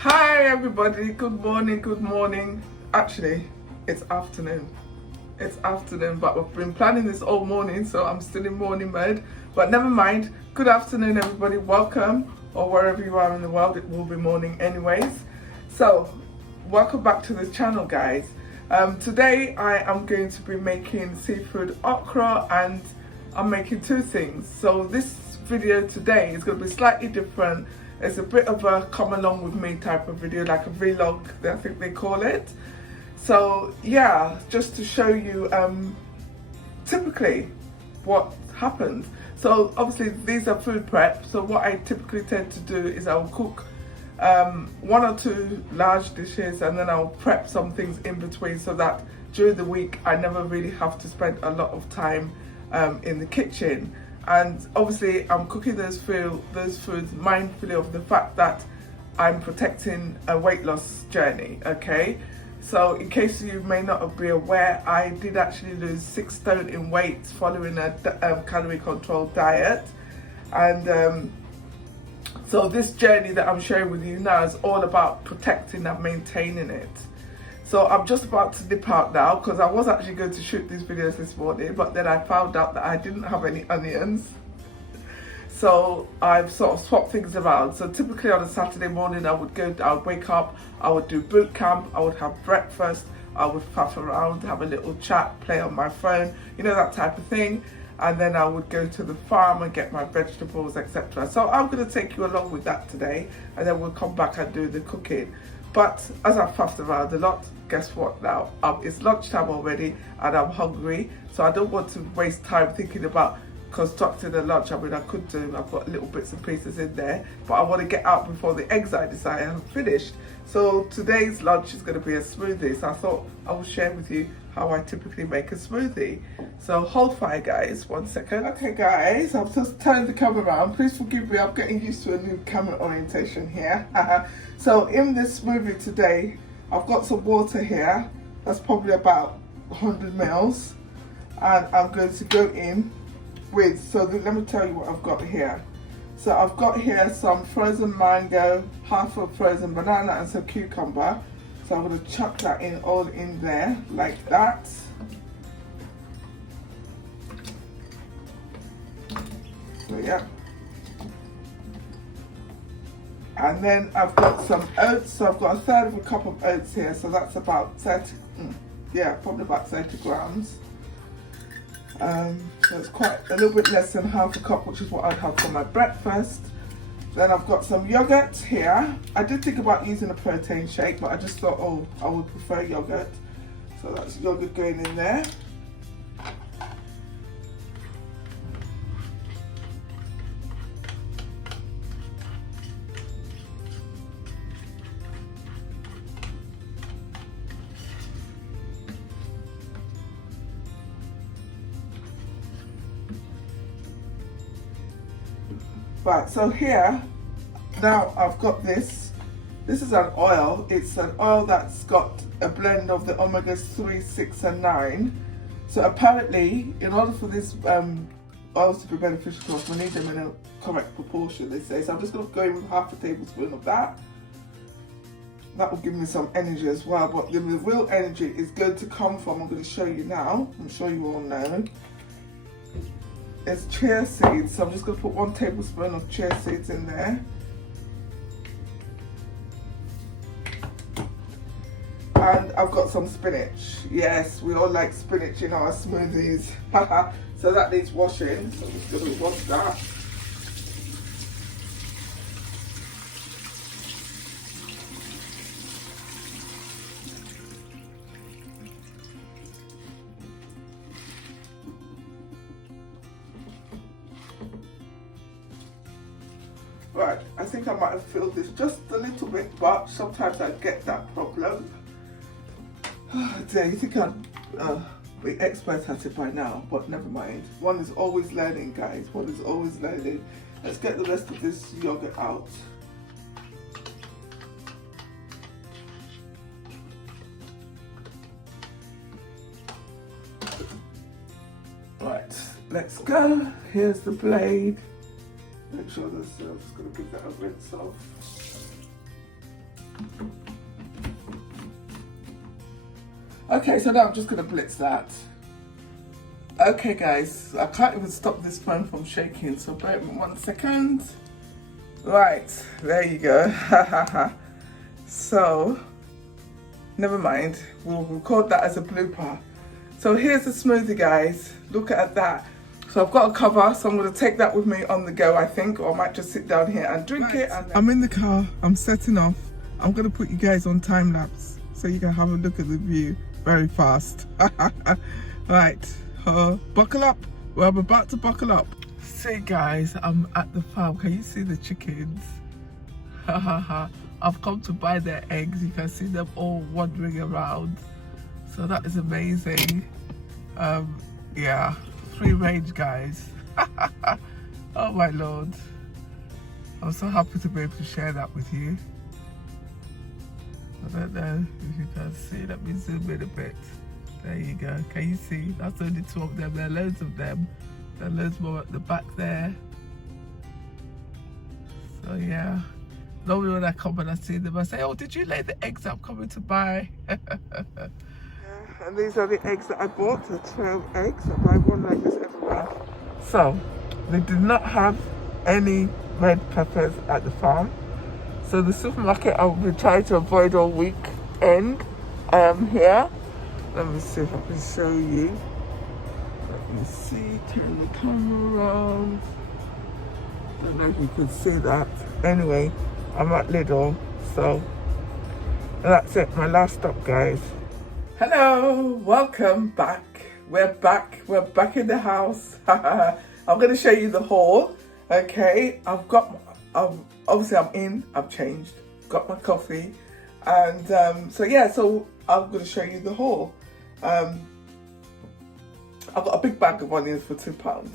Hi everybody, good morning, good morning. Actually, it's afternoon. It's afternoon, but we've been planning this all morning, so I'm still in morning mode. But never mind. Good afternoon everybody, welcome, or wherever you are in the world, it will be morning anyways. So, welcome back to this channel guys. Today I am going to be making seafood okra and I'm making two things. So this video today is going to be slightly different. It's a bit of a come along with me type of video, like a vlog, I think they call it. So yeah, just to show you typically what happens. So obviously these are food prep, so what I typically tend to do is I'll cook one or two large dishes and then I'll prep some things in between so that during the week I never really have to spend a lot of time in the kitchen. And obviously I'm cooking those foods mindfully of the fact that I'm protecting a weight loss journey, okay? So in case you may not be aware, I did actually lose 6 stone in weight following a calorie controlled diet. And so this journey that I'm sharing with you now is all about protecting and maintaining it. So I'm just about to dip out now because I was actually going to shoot these videos this morning, but then I found out that I didn't have any onions. So I've sort of swapped things around. So typically on a Saturday morning I would wake up, I would do boot camp, I would have breakfast, I would faff around, have a little chat, play on my phone, you know, that type of thing. And then I would go to the farm and get my vegetables, etc. So I'm going to take you along with that today, and then we'll come back and do the cooking. But as I've faffed around a lot, guess what now? It's lunchtime already and I'm hungry, so I don't want to waste time thinking about constructing a lunch. I mean, I could do, I've got little bits and pieces in there, but I want to get out before the eggs I decide have finished. So today's lunch is going to be a smoothie, so I thought I will share with you how I typically make a smoothie. So hold fire guys, 1 second. Okay guys, I've just turned the camera around. Please forgive me, I'm getting used to a new camera orientation here. So in this smoothie today, I've got some water here. That's probably about 100 mils. And I'm going to go in with, let me tell you what I've got here. So I've got here some frozen mango, half a frozen banana and some cucumber. So I'm going to chuck that in all in there like that. So yeah. And then I've got some oats. So I've got a third of a cup of oats here. So that's about 30, probably about 30 grams. So it's quite a little bit less than half a cup, which is what I'd have for my breakfast. Then I've got some yogurt here. I did think about using a protein shake, but I just thought, oh, I would prefer yogurt. So that's yogurt going in there. Right, so here, now I've got this. This is an oil. It's an oil that's got a blend of the omegas 3, 6 and 9. So apparently, in order for this oils to be beneficial to us, we need them in a correct proportion, they say. So I'm just going to go in with half a tablespoon of that. That will give me some energy as well, but the real energy is going to come from, I'm going to show you now, I'm sure you all know. It's chia seeds, so I'm just going to put 1 tablespoon of chia seeds in there. And I've got some spinach. Yes, we all like spinach in our smoothies. So that needs washing, so I'm just going to wash that. Right, I think I might have filled this just a little bit, but sometimes I get that problem. You think I'd be expert at it by now, but never mind. One is always learning, guys. One is always learning. Let's get the rest of this yogurt out. Right, let's go. Here's the blade. Make sure this, I'm just going to give that a rinse off. Okay, so now I'm just gonna blitz that. Okay guys, I can't even stop this phone from shaking, so bear with me 1 second. Right, there you go. So, never mind, we'll record that as a blooper. So here's the smoothie guys, look at that. So I've got a cover, so I'm gonna take that with me on the go I think, or I might just sit down here and drink it. And I'm in the car, I'm setting off. I'm gonna put you guys on time lapse so you can have a look at the view very fast. Right, buckle up, well, I'm about to buckle up. See guys, I'm at the farm, can you see the chickens? I've come to buy their eggs, you can see them all wandering around. So that is amazing. Yeah, free range guys. Oh my lord. I'm so happy to be able to share that with you. I don't know if you can see, let me zoom in a bit. There you go, can you see? That's only 2 of them, there are loads of them. There are loads more at the back there. So yeah, normally when I come and I see them, I say, oh, did you lay the eggs I'm coming to buy? And these are the eggs that I bought, the 12 eggs. I buy one like this everywhere. So, they did not have any red peppers at the farm. So the supermarket I will be trying to avoid all weekend. I am here. Let me see if I can show you. Let me see, turn the camera around. I don't know if you can see that. Anyway, I'm at Lidl, so that's it, my last stop guys. Hello, welcome back. We're back in the house. I'm going to show you the haul. Okay, obviously I'm in, I've changed, got my coffee, and so yeah, so I'm going to show you the haul. I've got a big bag of onions for £2,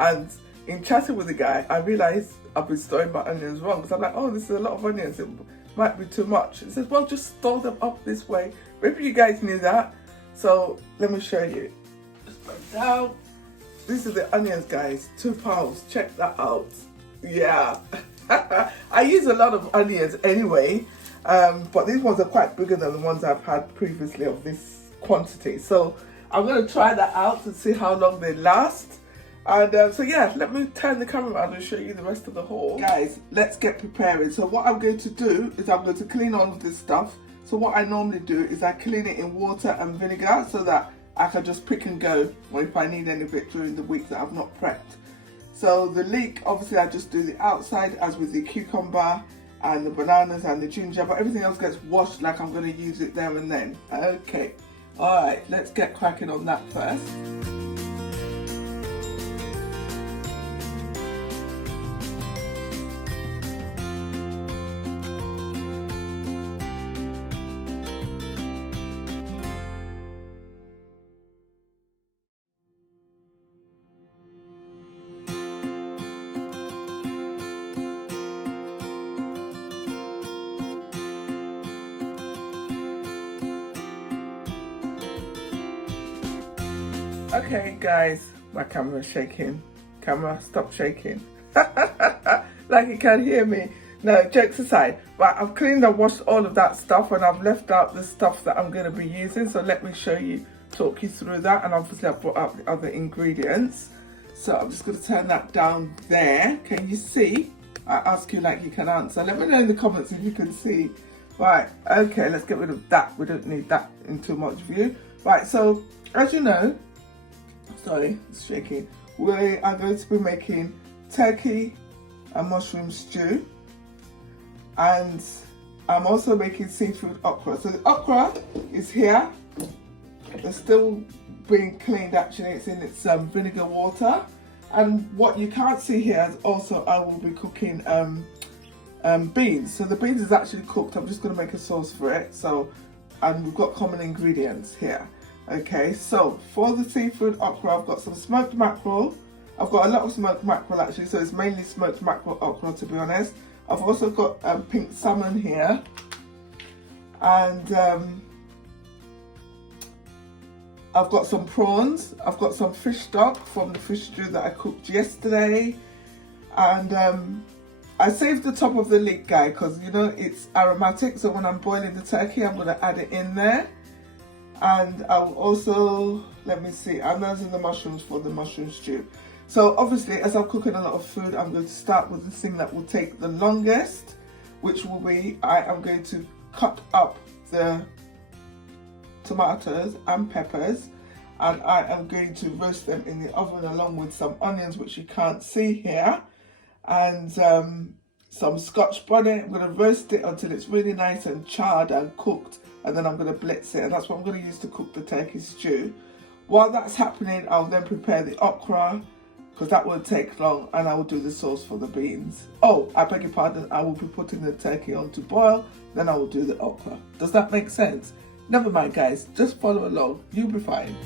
and in chatting with the guy, I realised I've been storing my onions wrong, because I'm like, oh, this is a lot of onions, it might be too much. He says, well, just store them up this way. Maybe you guys knew that, so let me show you. Just put down. These are the onions, guys, £2. Check that out. Yeah, I use a lot of onions anyway, but these ones are quite bigger than the ones I've had previously of this quantity. So I'm going to try that out to see how long they last. And so yeah, let me turn the camera around and show you the rest of the haul. Guys, let's get preparing. So what I'm going to do is I'm going to clean all of this stuff. So what I normally do is I clean it in water and vinegar so that I can just pick and go, or if I need any of it during the week that I've not prepped. So the leek, obviously I just do the outside as with the cucumber and the bananas and the ginger, but everything else gets washed like I'm going to use it there and then. Okay, all right, let's get cracking on that first. Okay guys, my camera's shaking. Camera, stop shaking. Like you can hear me. No, jokes aside. Right, I've cleaned and washed all of that stuff, and I've left out the stuff that I'm going to be using. So let me show you, talk you through that. And obviously I've brought out the other ingredients. So I'm just going to turn that down there. Can you see? I ask you like you can answer. Let me know in the comments if you can see. Right, okay, let's get rid of that. We don't need that in too much view. Right, so as you know, sorry, it's shaking. We are going to be making turkey and mushroom stew, and I'm also making seafood okra. So the okra is here. It's still being cleaned actually. It's in its vinegar water. And what you can't see here is also I will be cooking beans. So the beans is actually cooked. I'm just going to make a sauce for it. So, and we've got common ingredients here. Okay, so for the seafood okra, I've got some smoked mackerel. I've got a lot of smoked mackerel actually, so it's mainly smoked mackerel okra to be honest. I've also got pink salmon here, and I've got some prawns. I've got some fish stock from the fish stew that I cooked yesterday, and I saved the top of the leek guy because you know it's aromatic, so when I'm boiling the turkey I'm going to add it in there. And I'll also, let me see, I'm using the mushrooms for the mushroom stew. So obviously, as I'm cooking a lot of food, I'm going to start with the thing that will take the longest, which will be, I am going to cut up the tomatoes and peppers, and I am going to roast them in the oven along with some onions, which you can't see here, and some Scotch bonnet. I'm going to roast it until it's really nice and charred and cooked, and then I'm going to blitz it, and that's what I'm going to use to cook the turkey stew. While that's happening, I'll then prepare the okra, because that won't take long, and I will do the sauce for the beans. Oh, I beg your pardon, I will be putting the turkey on to boil, then I will do the okra. Does that make sense? Never mind guys, just follow along, you'll be fine.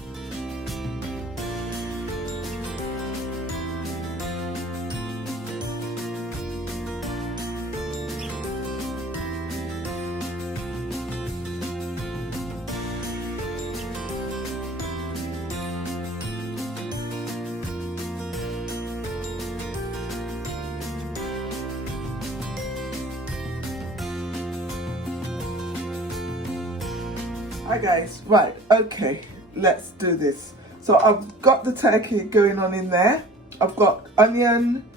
Hi guys, right, okay, let's do this. So I've got the turkey going on in there. I've got onion,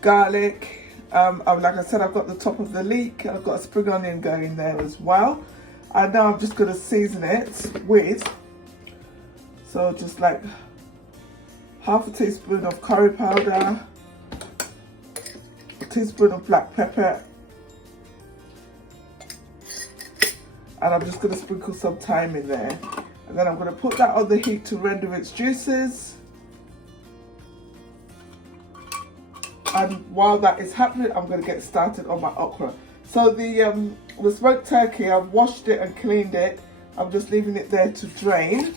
garlic, like I said, I've got the top of the leek, I've got a spring onion going there as well. And now I'm just going to season it with, so just like half a teaspoon of curry powder, a teaspoon of black pepper, and I'm just going to sprinkle some thyme in there, and then I'm going to put that on the heat to render its juices. And while that is happening, I'm going to get started on my okra. So the smoked turkey, I've washed it and cleaned it. I'm just leaving it there to drain.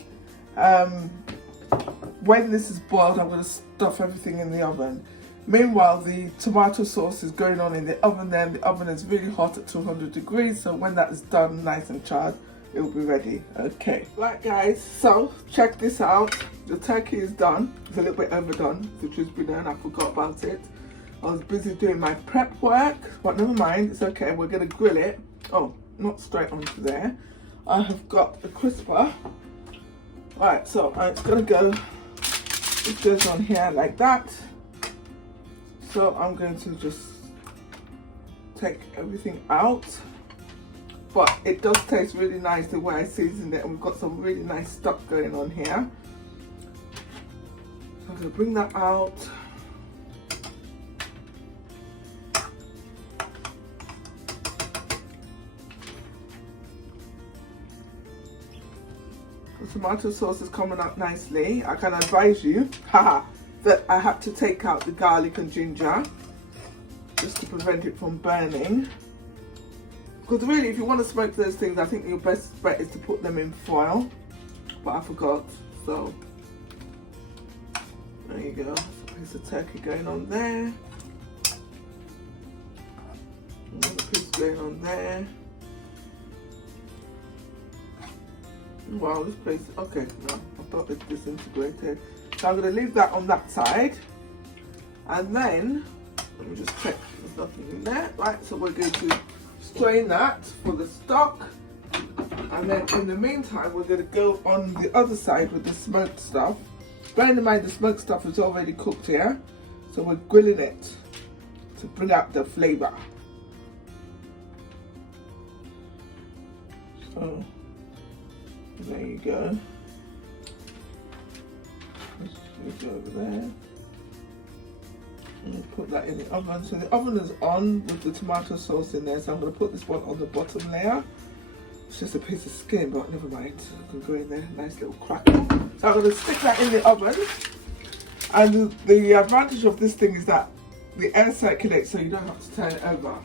When this is boiled, I'm going to stuff everything in the oven. Meanwhile, the tomato sauce is going on in the oven there. The oven is really hot at 200 degrees. So when that is done, nice and charred, it will be ready. Okay. Right guys, so check this out. The turkey is done. It's a little bit overdone, the truth be known. I forgot about it. I was busy doing my prep work, but never mind, it's okay. We're going to grill it. Oh, not straight onto there. I have got the crisper. Right, so it's going to go, it goes on here like that. So I'm going to just take everything out, but it does taste really nice the way I seasoned it, and we've got some really nice stuff going on here. So I'm going to bring that out. The tomato sauce is coming out nicely. I can advise you, haha, that I had to take out the garlic and ginger just to prevent it from burning. Because really, if you want to smoke those things, I think your best bet is to put them in foil. But I forgot, so there you go. There's a piece of turkey going on there. Another piece going on there. Wow, this place, okay, no, I thought it disintegrated. So I'm going to leave that on that side, and then let me just check there's nothing in there. Right, so we're going to strain that for the stock, and then in the meantime we're going to go on the other side with the smoked stuff. Bearing in mind the smoked stuff is already cooked here, so we're grilling it to bring out the flavour. So there you go. Go over there and put that in the oven. So the oven is on with the tomato sauce in there, so I'm going to put this one on the bottom layer. It's just a piece of skin, but never mind, it can go in there, nice little crackle. So I'm going to stick that in the oven, and the advantage of this thing is that the air circulates, so you don't have to turn it over.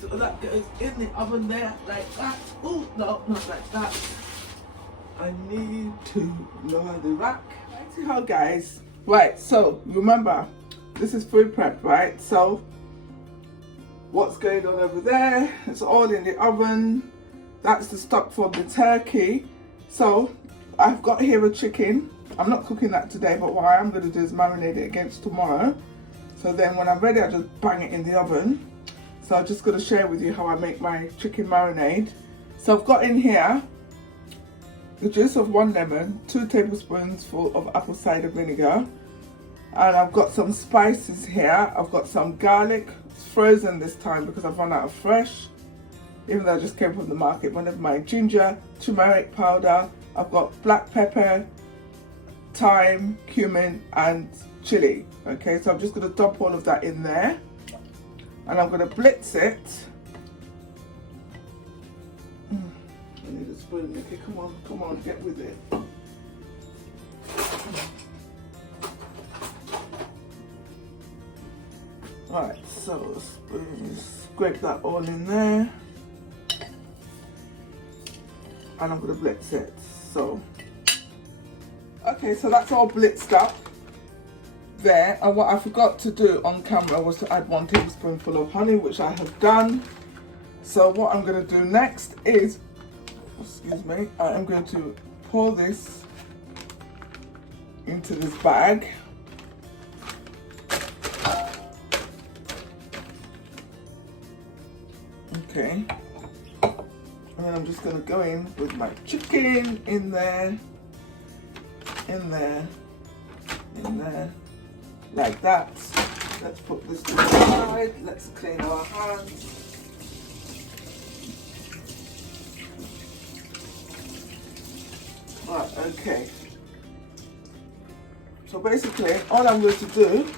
So that goes in the oven there like that. Oh no, not like that. I need to lower the rack. Righty-ho guys. Right, so remember, this is food prep, right? So what's going on over there? It's all in the oven. That's the stock from the turkey. So I've got here a chicken. I'm not cooking that today, but what I am going to do is marinate it against tomorrow. So then when I'm ready, I just bang it in the oven. So I'm just going to share with you how I make my chicken marinade. So I've got in here the juice of 1 lemon, 2 tablespoons full of apple cider vinegar, and I've got some spices here. I've got some garlic, it's frozen this time because I've run out of fresh, even though I just came from the market, but never mind. Ginger, turmeric powder, I've got black pepper, thyme, cumin, and chili. Okay, so I'm just going to dump all of that in there, and I'm going to blitz it. I need a spoon, Nikki. Come on, get with it. Right, so scrape that all in there, and I'm going to blitz it. So, okay, so that's all blitzed up there, and what I forgot to do on camera was to add 1 tablespoonful of honey, which I have done. So what I'm going to do next is, excuse me, I am going to pour this into this bag. Okay, and then I'm just going to go in with my chicken in there, like that. Let's put this to the side. Let's clean our hands. Right, okay. So basically, all I'm going to do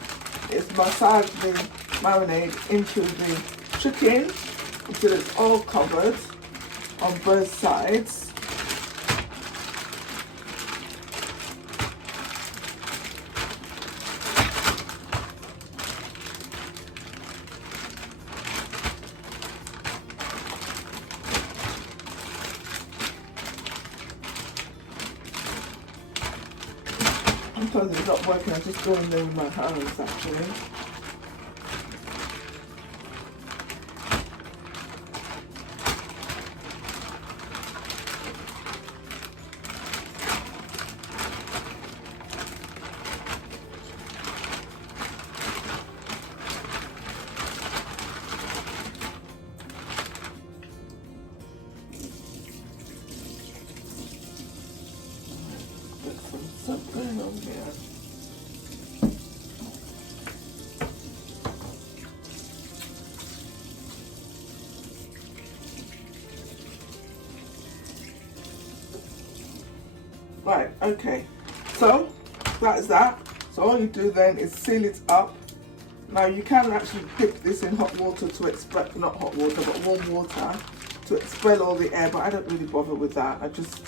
is massage the marinade into the chicken until it's all covered on both sides. Sometimes it's not working, I just go in there with my hands actually. Something on here. Right, okay, so that is that. So all you do then is seal it up. Now you can actually dip this in hot water to expel, not hot water, but warm water to expel all the air, but I don't really bother with that. I just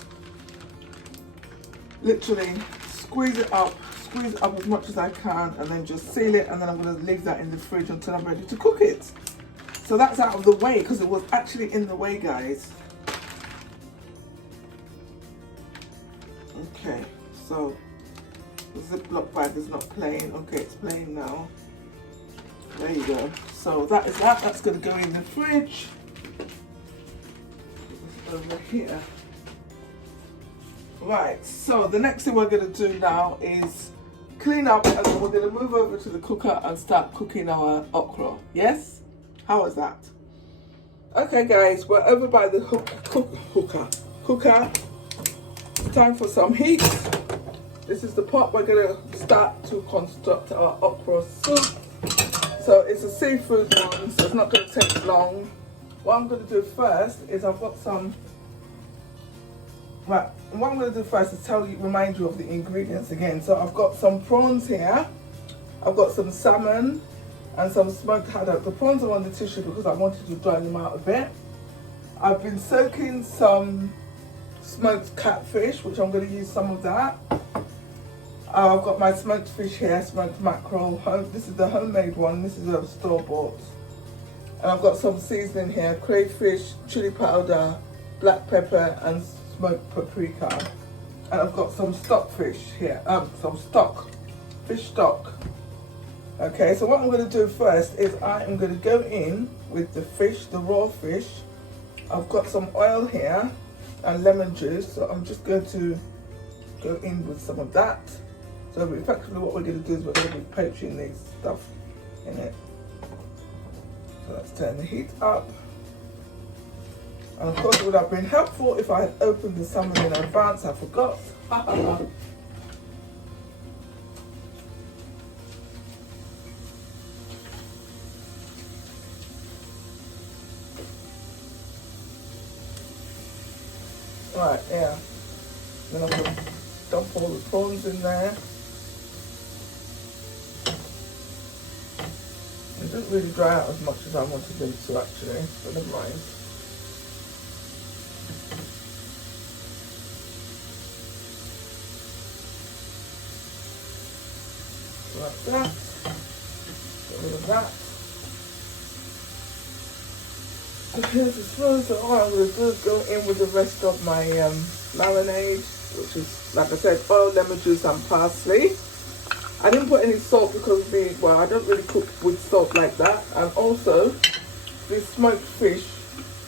literally squeeze it up as much as I can, and then just seal it, and then I'm going to leave that in the fridge until I'm ready to cook it. So that's out of the way, because it was actually in the way, guys. Okay, so the Ziploc bag is not playing. Okay, it's playing now. There you go. So that is that. That's going to go in the fridge. Over here. Right, so the next thing we're going to do now is clean up, and then we're going to move over to the cooker and start cooking our okra. Yes? How is that? Okay guys, we're over by the cooker. It's time for some heat. This is the pot we're going to start to construct our okra soup. So it's a seafood one, so it's not going to take long. What I'm going to do first is I've got some... Right, what I'm going to do first is remind you of the ingredients again. So I've got some prawns here, I've got some salmon and some smoked haddock. The prawns are on the tissue because I wanted to dry them out a bit. I've been soaking some smoked catfish, which I'm going to use some of that. I've got my smoked fish here, smoked mackerel. This is the homemade one, this is a store-bought. And I've got some seasoning here, crayfish, chili powder, black pepper and smoked paprika, and I've got some stockfish here, fish stock. Okay, so what I'm going to do first is I am going to go in with the fish, the raw fish. I've got some oil here and lemon juice, so I'm just going to go in with some of that. So effectively what we're going to do is we're going to be poaching this stuff in it. So let's turn the heat up. And of course, it would have been helpful if I had opened the salmon in advance. I forgot. Right, yeah. Then I'm going to dump all the prawns in there. It didn't really dry out as much as I wanted them to actually, but never mind. Like that. Get rid of that. So here's the spoon. So all I'm going to do is go in with the rest of my marinade, which is, like I said, oil, lemon juice and parsley. I didn't put any salt because I don't really cook with salt like that. And also, this smoked fish,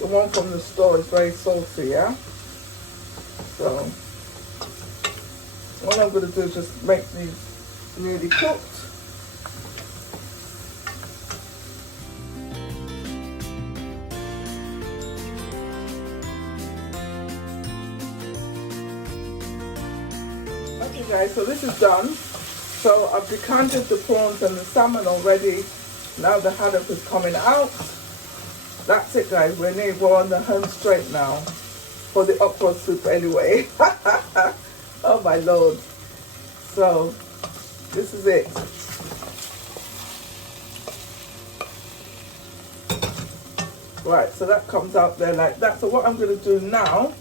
the one from the store, is very salty, yeah? So, what I'm going to do is just make these really cooked. Okay guys, so this is done. So I've decanted the prawns and the salmon already. Now the haddock is coming out. That's it guys, we're on the home straight now. For the okra soup anyway. Oh my lord. So this is it. Right, so that comes out there like that. So what I'm going to do now,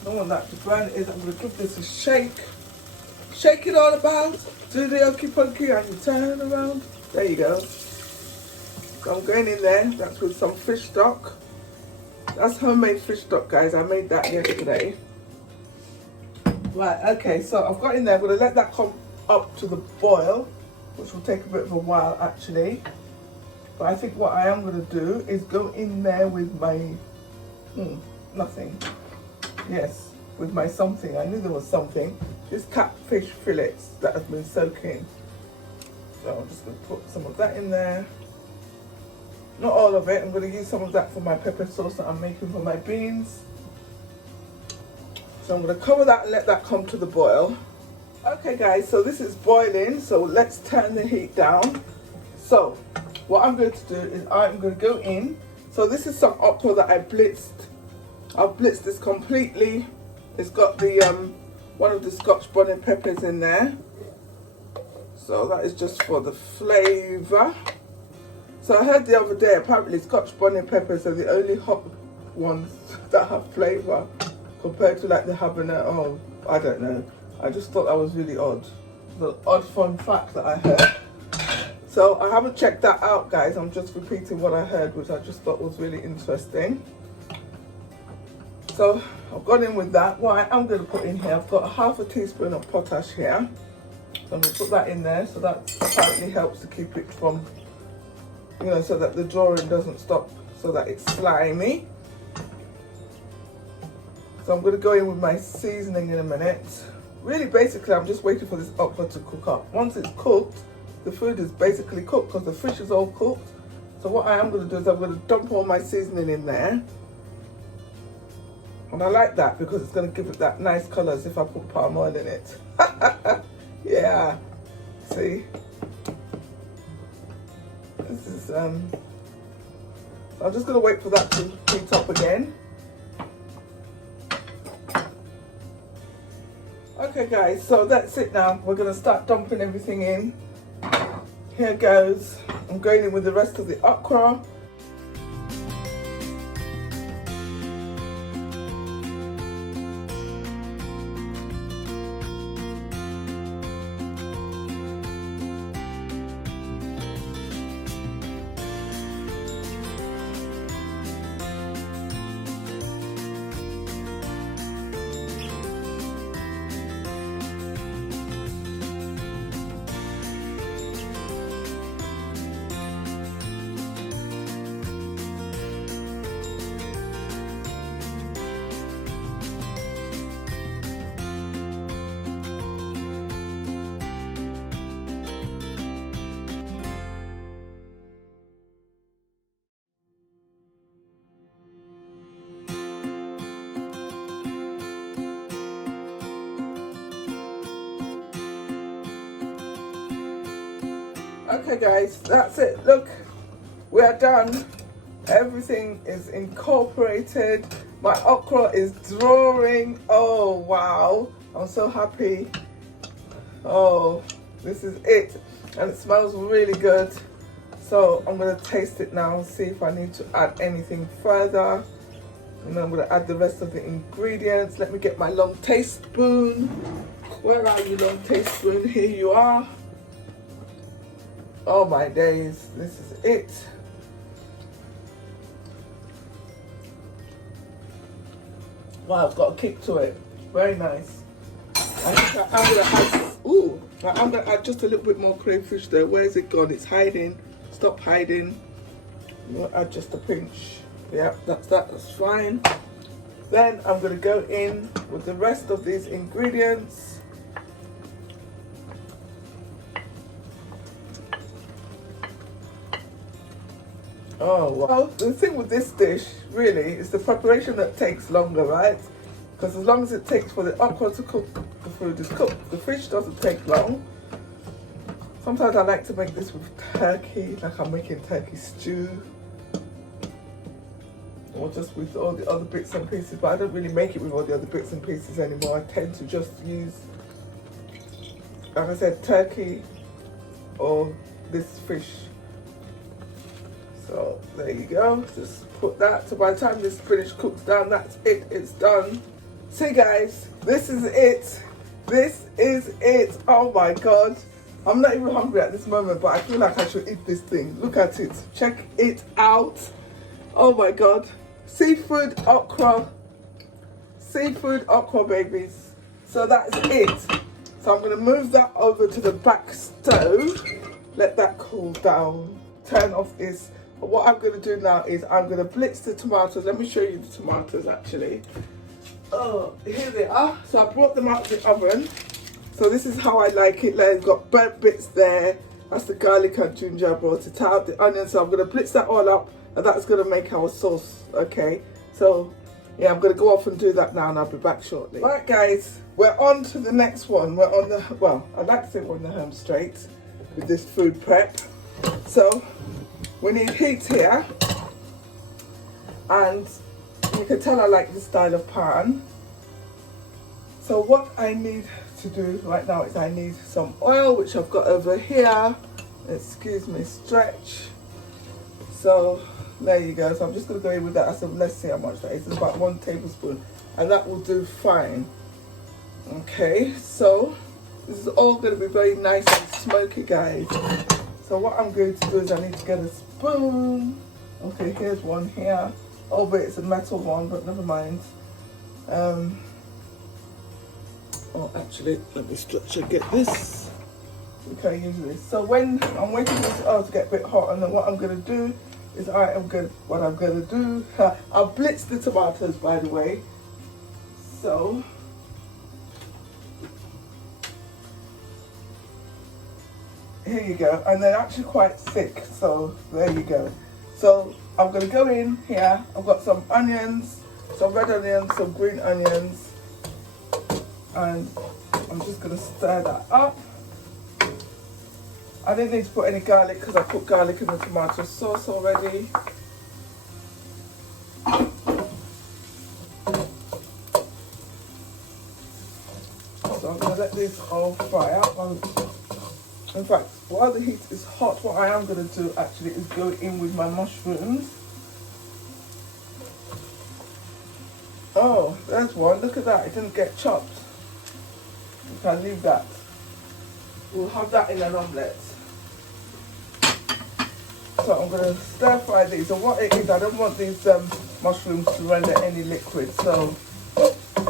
I don't want that to burn, is I'm going to give this a shake. Shake it all about. Do the okey pokey and you turn it around. There you go. So I'm going in there. That's with some fish stock. That's homemade fish stock, guys. I made that yesterday. Right, okay. So I've got in there. I'm going to let that come up to the boil, which will take a bit of a while, actually. But I think what I am going to do is go in there with my... nothing. Yes, with my something. I knew there was something. This catfish fillets that have been soaking. So I'm just going to put some of that in there. Not all of it. I'm going to use some of that for my pepper sauce that I'm making for my beans. So I'm going to cover that and let that come to the boil. Okay guys, so this is boiling. So let's turn the heat down. So what I'm going to do is I'm going to go in. So this is some okra that I blitzed. I've blitzed this completely. It's got the one of the Scotch bonnet peppers in there. So that is just for the flavour. So I heard the other day, apparently Scotch bonnet peppers are the only hot ones that have flavour compared to like the habanero. Oh, I don't know. I just thought that was really odd. The odd fun fact that I heard. So I haven't checked that out, guys. I'm just repeating what I heard, which I just thought was really interesting. So I've gone in with that. What I am going to put in here, I've got half a teaspoon of potash here. So I'm going to put that in there. So that apparently helps to keep it from, you know, so that the drawing doesn't stop, so that it's slimy. So I'm going to go in with my seasoning in a minute. Really, basically, I'm just waiting for this okra to cook up. Once it's cooked, the food is basically cooked because the fish is all cooked. So what I am going to do is I'm going to dump all my seasoning in there. And I like that because it's going to give it that nice colour as if I put palm oil in it. Yeah. See? This is, so I'm just going to wait for that to heat up again. Okay guys, so that's it now. We're going to start dumping everything in. Here goes. I'm going in with the rest of the okra. Okay guys, that's it. Look, we are done. Everything is incorporated. My okra is drawing. Oh wow, I'm so happy. Oh, this is it. And it smells really good. So I'm gonna taste it now and see if I need to add anything further. And then I'm gonna add the rest of the ingredients. Let me get my long taste spoon. Where are you, long taste spoon? Here you are. Oh my days, this is it. Wow, it's got a kick to it. Very nice. I think I'm gonna add just a little bit more crayfish there. Where is it gone? It's hiding. Stop hiding. I'm gonna add just a pinch. Yeah, that's fine. Then I'm gonna go in with the rest of these ingredients. Oh wow. The thing with this dish really is the preparation that takes longer, right? Because as long as it takes for the okra to cook, the food is cooked. The fish doesn't take long. Sometimes I like to make this with turkey, like I'm making turkey stew. Or just with all the other bits and pieces, but I don't really make it with all the other bits and pieces anymore. I tend to just use, like I said, turkey or this fish. So there you go, just put that. So by the time this spinach cooks down, that's it, it's done. See guys, this is it. This is it. Oh my God. I'm not even hungry at this moment, but I feel like I should eat this thing. Look at it, check it out. Oh my God. Seafood okra babies. So that's it. So I'm gonna move that over to the back stove. Let that cool down. Turn off this. What I'm going to do now is I'm going to blitz the tomatoes. Let me show you the tomatoes actually. Oh, here they are. So I brought them out of the oven. So this is how I like it. Like, got burnt bits there. That's the garlic and ginger I brought it out. The onion. So I'm going to blitz that all up, and that's going to make our sauce. Okay. So yeah, I'm going to go off and do that now, and I'll be back shortly. Right guys, we're on to the next one. We're on the, well, I'd like to say we're on the home straight with this food prep. So we need heat here, and you can tell I like this style of pan. So what I need to do right now is I need some oil, which I've got over here. Excuse me, stretch. So there you go. So I'm just going to go in with that. So let's see how much that is. It's about 1 tablespoon, and that will do fine. Okay, so this is all going to be very nice and smoky, guys. So what I'm going to do is I need to get a spoon. Okay, here's one here. Oh, but it's a metal one, but never mind. Oh, actually, let me stretch and get this. We can use this. So when I'm waiting for this oil to get a bit hot, and then what I'm going to do is I'll blitz the tomatoes, by the way. So here you go, and they're actually quite thick, so there you go. So I'm going to go in here. I've got some onions, some red onions, some green onions, and I'm just going to stir that up. I didn't need to put any garlic because I put garlic in the tomato sauce already. So I'm going to let this all fry up. In fact, while the heat is hot, what I am going to do actually is go in with my mushrooms. Oh, there's one. Look at that. It didn't get chopped. You can leave that. We'll have that in an omelette. So I'm going to stir fry these. So what it is, I don't want these mushrooms to render any liquid. So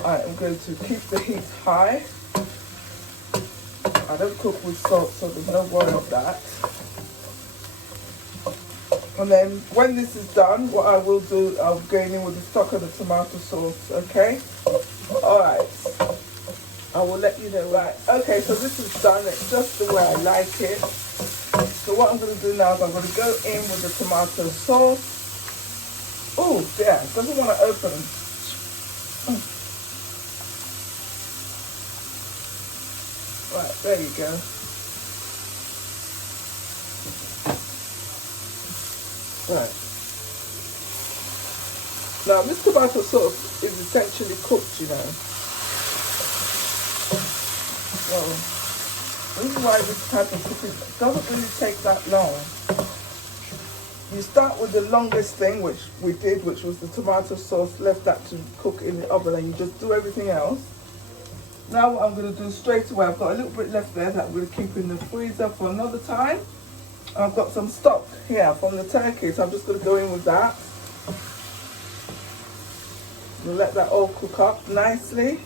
I am going to keep the heat high. I don't cook with salt, so there's no worry of that. And then when this is done, what I will do, I'll go in with the stock of the tomato sauce, okay? Alright. I will let you know. Right, okay, so this is done. It's just the way I like it. So what I'm going to do now is I'm going to go in with the tomato sauce. Oh, yeah, it doesn't want to open. Right, there you go. Right. Now this tomato sauce is essentially cooked, you know. So this is why this type of cooking doesn't really take that long. You start with the longest thing, which we did, which was the tomato sauce, left that to cook in the oven, and you just do everything else. Now what I'm going to do straight away, I've got a little bit left there that I'm going to keep in the freezer for another time. I've got some stock here from the turkey, so I'm just going to go in with that. We'll let that all cook up nicely.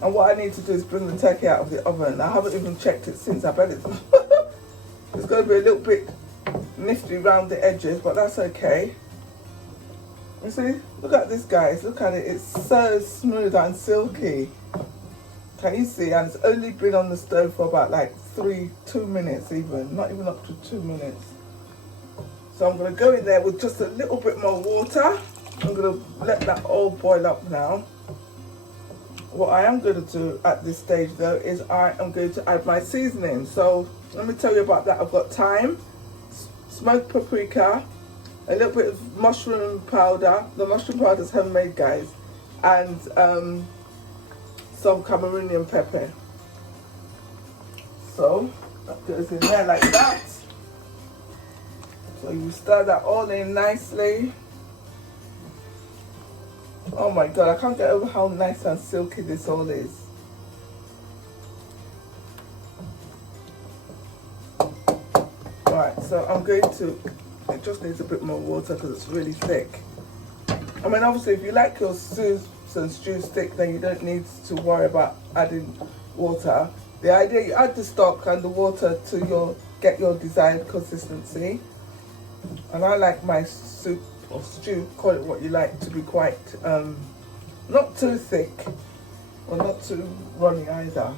And what I need to do is bring the turkey out of the oven. I haven't even checked it since. I bet it's it's going to be a little bit nifty around the edges, but that's okay. You see, look at this, guys. Look at it. It's so smooth and silky. Can you see? And it's only been on the stove for about like 2 minutes even. Not even up to 2 minutes. So I'm going to go in there with just a little bit more water. I'm going to let that all boil up now. What I am going to do at this stage though is I am going to add my seasoning. So let me tell you about that. I've got thyme, smoked paprika, a little bit of mushroom powder. The mushroom powder is homemade, guys, and some Cameroonian pepper. So that goes in there like that. So you stir that all in nicely. Oh my god, I can't get over how nice and silky this all is. Alright, so I'm going to, it just needs a bit more water because it's really thick. I mean, obviously if you like your soups and stews thick, then you don't need to worry about adding water. The idea, you add the stock and the water to get your desired consistency. And I like my soup or stew, call it what you like, to be quite not too thick or not too runny either.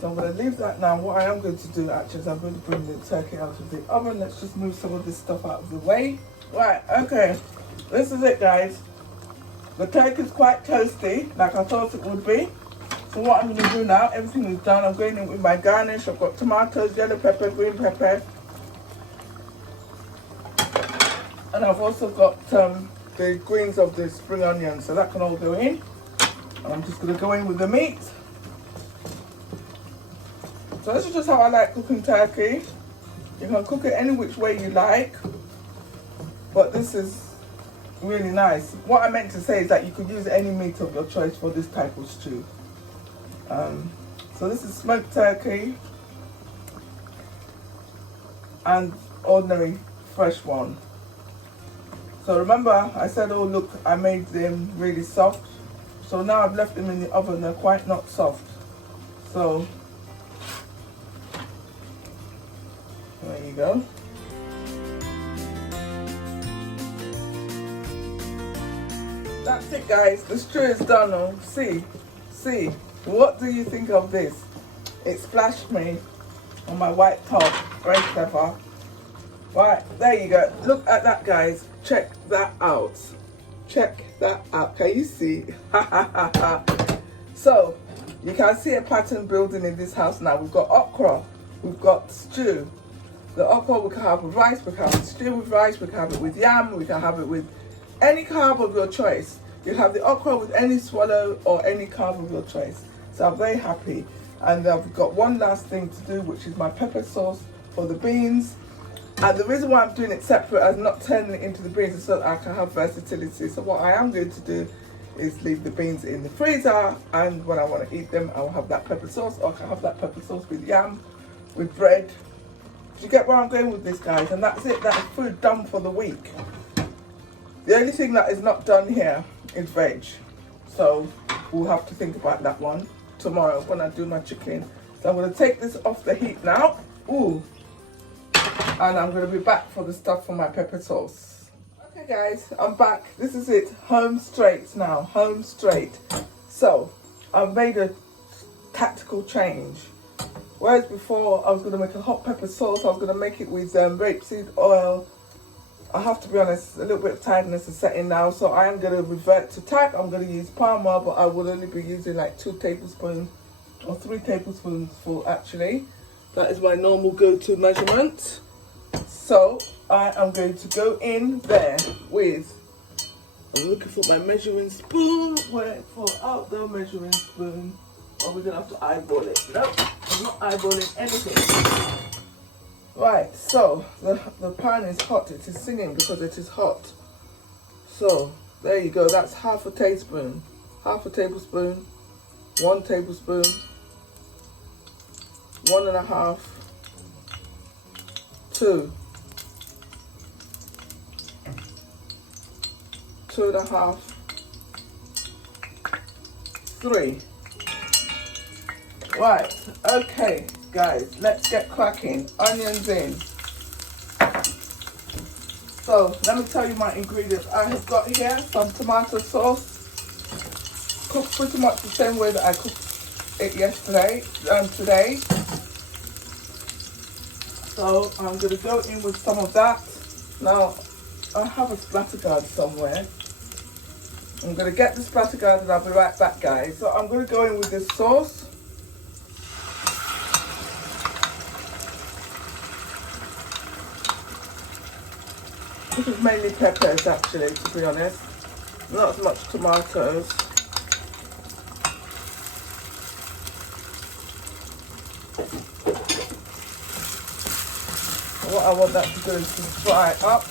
So I'm going to leave that now. What I am going to do actually is I'm going to bring the turkey out of the oven. Let's just move some of this stuff out of the way. Right, okay, this is it, guys. The turkey is quite toasty, like I thought it would be. So what I'm going to do now, everything is done. I'm going in with my garnish. I've got tomatoes, yellow pepper, green pepper. And I've also got the greens of the spring onion, so that can all go in. And I'm just going to go in with the meat. So this is just how I like cooking turkey. You can cook it any which way you like, but this is really nice. What I meant to say is that you could use any meat of your choice for this type of stew. So this is smoked turkey and ordinary fresh one. So remember, I said, oh look, I made them really soft. So now I've left them in the oven, they're quite not soft. So, there you go. That's it, guys, the stew is done. Oh, see, what do you think of this? It splashed me on my white top, very clever. Right, there you go. Look at that, guys. Check that out. Check that out. Can you see? So, you can see a pattern building in this house now. We've got okra. We've got stew. The okra we can have with rice. We can have stew with rice. We can have it with yam. We can have it with any carb of your choice. You have the okra with any swallow or any carb of your choice. So I'm very happy. And I've got one last thing to do, which is my pepper sauce for the beans. And the reason why I'm doing it separate and not turning it into the beans is so that I can have versatility. So what I am going to do is leave the beans in the freezer, and when I want to eat them, I'll have that pepper sauce, or I can have that pepper sauce with yam, with bread. Do you get where I'm going with this, guys? And that's it. That is food done for the week. The only thing that is not done here is veg. So we'll have to think about that one tomorrow when I do my chicken. So I'm going to take this off the heat now. Ooh. And I'm going to be back for the stuff for my pepper sauce. Okay guys, I'm back. This is it, home straight now, home straight. So, I've made a tactical change. Whereas before I was going to make a hot pepper sauce, I was going to make it with rapeseed oil. I have to be honest, a little bit of tiredness is setting now, so I am going to revert to type. I'm going to use palm oil, but I will only be using like 2 tablespoons or 3 tablespoons full actually. That is my normal go-to measurement. So I am going to go in there with, I'm looking for my measuring spoon. Where for out the measuring spoon? Or we're gonna have to eyeball it. Nope, I'm not eyeballing anything. Right, so the pan is hot. It is singing because it is hot. So there you go. That's half a tablespoon, 1 tablespoon, 1.5, 2, 2.5, 3. Right, okay guys, let's get cracking. Onions in. So let me tell you my ingredients. I have got here some tomato sauce, cooked pretty much the same way that I cooked it yesterday and today. So I'm going to go in with some of that. Now I have a splatter guard somewhere. I'm going to get the splatter guard and I'll be right back, guys. So I'm going to go in with this sauce. This is mainly peppers actually, to be honest. Not as much tomatoes. What I want that to do is to fry up.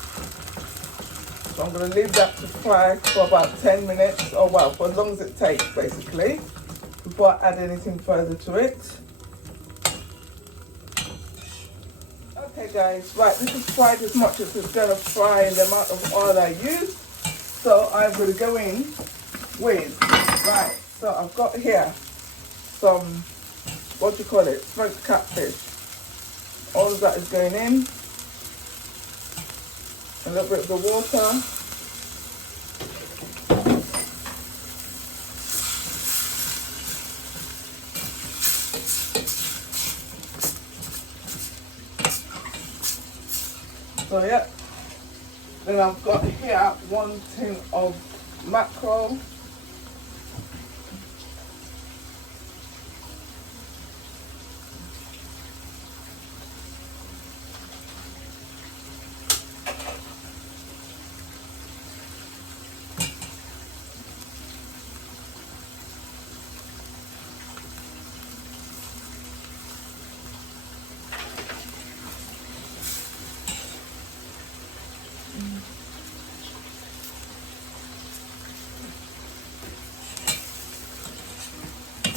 So I'm going to leave that to fry for about 10 minutes, or well, for as long as it takes basically, before I add anything further to it. Okay guys, right, this is fried as much as it's going to fry the amount of oil I use. So I'm going to go in with, right, so I've got here some, what do you call it, smoked catfish. All of that is going in. A little bit of the water. So yeah, then I've got here 1 tin of mackerel.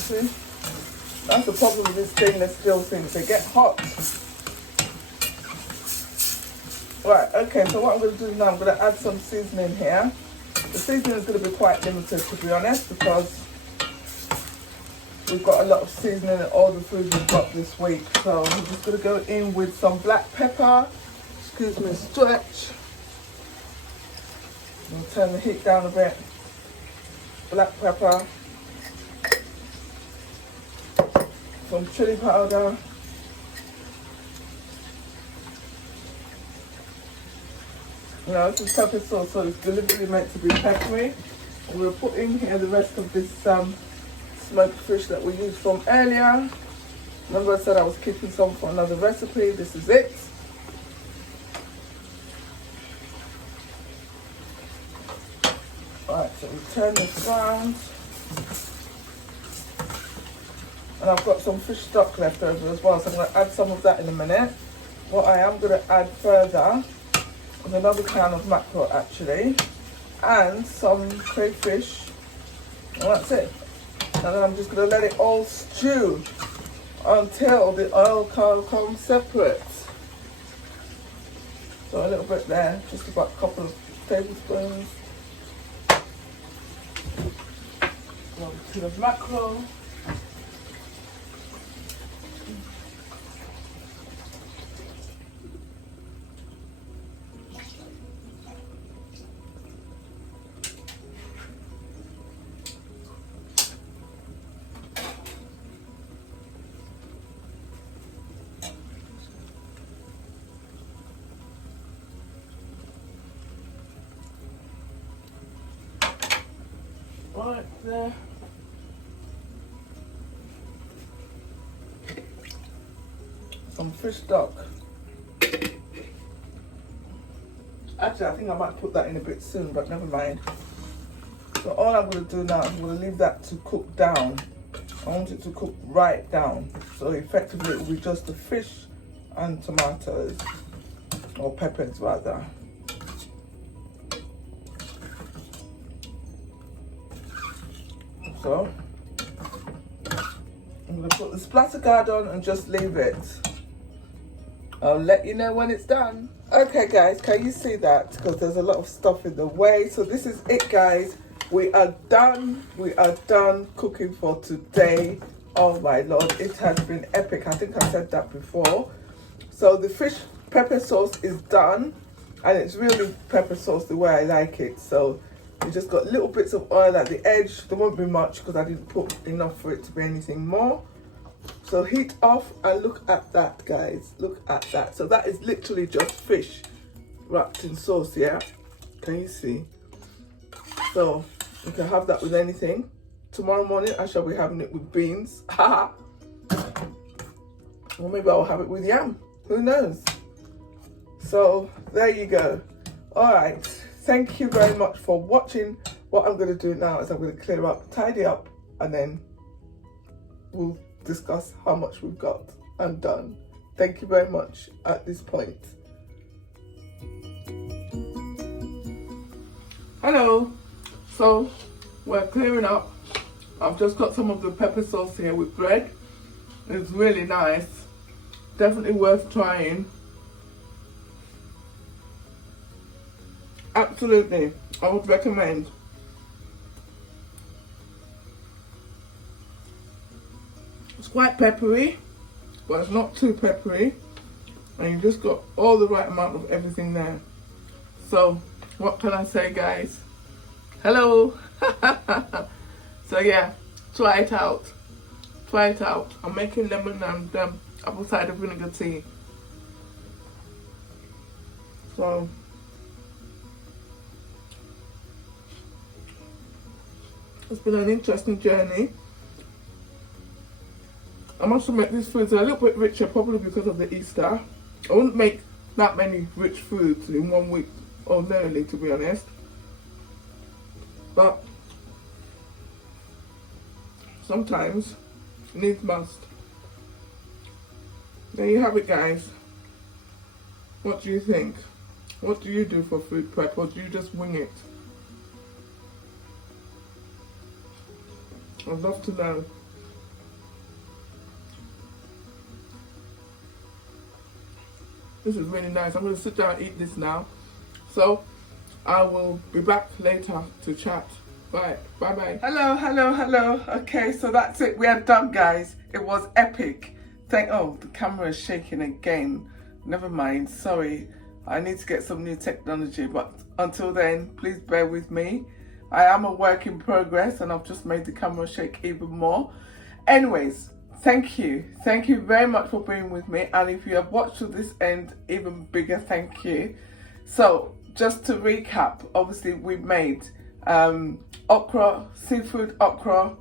See? That's the problem with these stainless steel things, they get hot. Right, okay, so what I'm going to do now, I'm going to add some seasoning here. The seasoning is going to be quite limited, to be honest, because we've got a lot of seasoning in all the foods we've got this week. So I'm just going to go in with some black pepper. Excuse me, stretch. I'm going to turn the heat down a bit. Black pepper. Some chili powder. You know, this is pepper sauce, so it's deliberately meant to be peppery. And we'll put in here the rest of this smoked fish that we used from earlier. Remember I said I was keeping some for another recipe. This is it. Alright, so we turn this around. And I've got some fish stock left over as well, so I'm going to add some of that in a minute. What I am going to add further is another can of mackerel actually, and some crayfish, and that's it. And then I'm just going to let it all stew until the oil comes separate. So a little bit there, just about a couple of tablespoons. One tin of mackerel. Right there. fish stock. Actually, I think I might put that in a bit soon, but never mind. So all I'm going to do now, I'm going to leave that to cook down. I want it to cook right down. So effectively it will be just the fish and tomatoes, or peppers rather. So I'm going to put the splatter guard on and just leave it. I'll let you know when it's done. Okay guys, can you see that? Because there's a lot of stuff in the way. So this is it guys. We are done cooking for today. Oh my lord, it has been epic. I think I said that before. So the fish pepper sauce is done, and it's really pepper sauce the way I like it. So you just got little bits of oil at the edge. There won't be much because I didn't put enough for it to be anything more. So heat off, and look at that guys, look at that. So that is literally just fish wrapped in sauce, yeah? Can you see? So you can have that with anything. Tomorrow morning I shall be having it with beans. Or maybe I'll have it with yam. Who knows? So there you go. All right. Thank you very much for watching. What I'm going to do now is I'm going to clear up, tidy up, and then we'll discuss how much we've got and done. Thank you very much at this point. Hello. So we're clearing up. I've just got some of the pepper sauce here with bread. It's really nice. Definitely worth trying. Absolutely, I would recommend. It's quite peppery, but it's not too peppery. And you just got all the right amount of everything there. So, what can I say guys? Hello! So yeah, try it out. Try it out. I'm making lemon and apple cider vinegar tea. So it's been an interesting journey. I must admit these foods are a little bit richer, probably because of the Easter. I wouldn't make that many rich foods in 1 week ordinarily, to be honest. But sometimes needs must. There you have it guys. What do you think? What do you do for food prep, or do you just wing it? I'd love to know. This is really nice. I'm going to sit down and eat this now. So I will be back later to chat. Bye. Bye bye. Hello. Okay, so that's it. We are done guys. It was epic. Oh, the camera is shaking again. Never mind. Sorry. I need to get some new technology, but until then, please bear with me. I am a work in progress and I've just made the camera shake even more. Anyways, thank you. Thank you very much for being with me. And if you have watched to this end, even bigger thank you. So just to recap, obviously we made okra, seafood okra,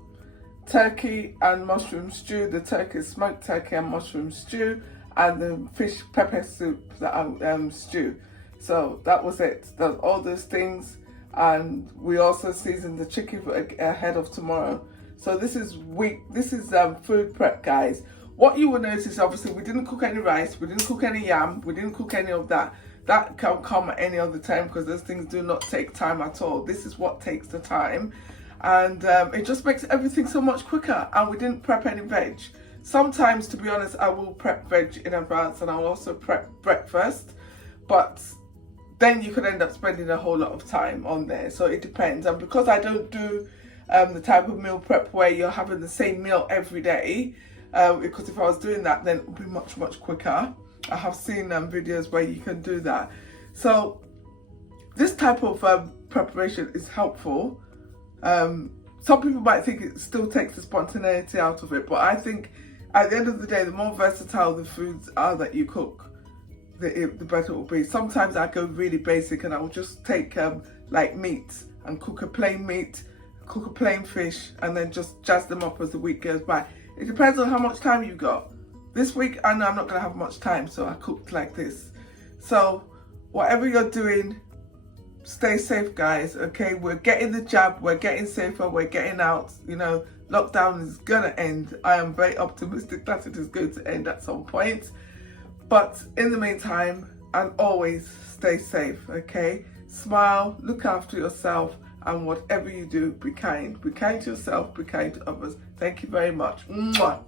turkey and mushroom stew, the turkey, smoked turkey and mushroom stew, and the fish pepper soup that I stew. So that was it. That's all those things. And we also seasoned the chicken ahead of tomorrow. So this is food prep guys. What you will notice, obviously we didn't cook any rice, we didn't cook any yam, we didn't cook any of that. That can come at any other time because those things do not take time at all. This is what takes the time. And it just makes everything so much quicker. And we didn't prep any veg. Sometimes, to be honest, I will prep veg in advance and I'll also prep breakfast. But then you could end up spending a whole lot of time on there. So it depends. And because I don't do the type of meal prep where you're having the same meal every day, because if I was doing that, then it would be much, much quicker. I have seen videos where you can do that. So this type of preparation is helpful. Some people might think it still takes the spontaneity out of it, but I think at the end of the day, the more versatile the foods are that you cook, the better it will be. Sometimes I go really basic and I will just take like meats and cook a plain meat, cook a plain fish, and then just jazz them up as the week goes by. It depends on how much time you've got. This week, I know I'm not going to have much time, so I cooked like this. So whatever you're doing, stay safe, guys, okay? We're getting the jab, we're getting safer, we're getting out. You know, lockdown is going to end. I am very optimistic that it is going to end at some point. But in the meantime, and always stay safe, okay? Smile, look after yourself, and whatever you do, be kind. Be kind to yourself, be kind to others. Thank you very much. Mwah.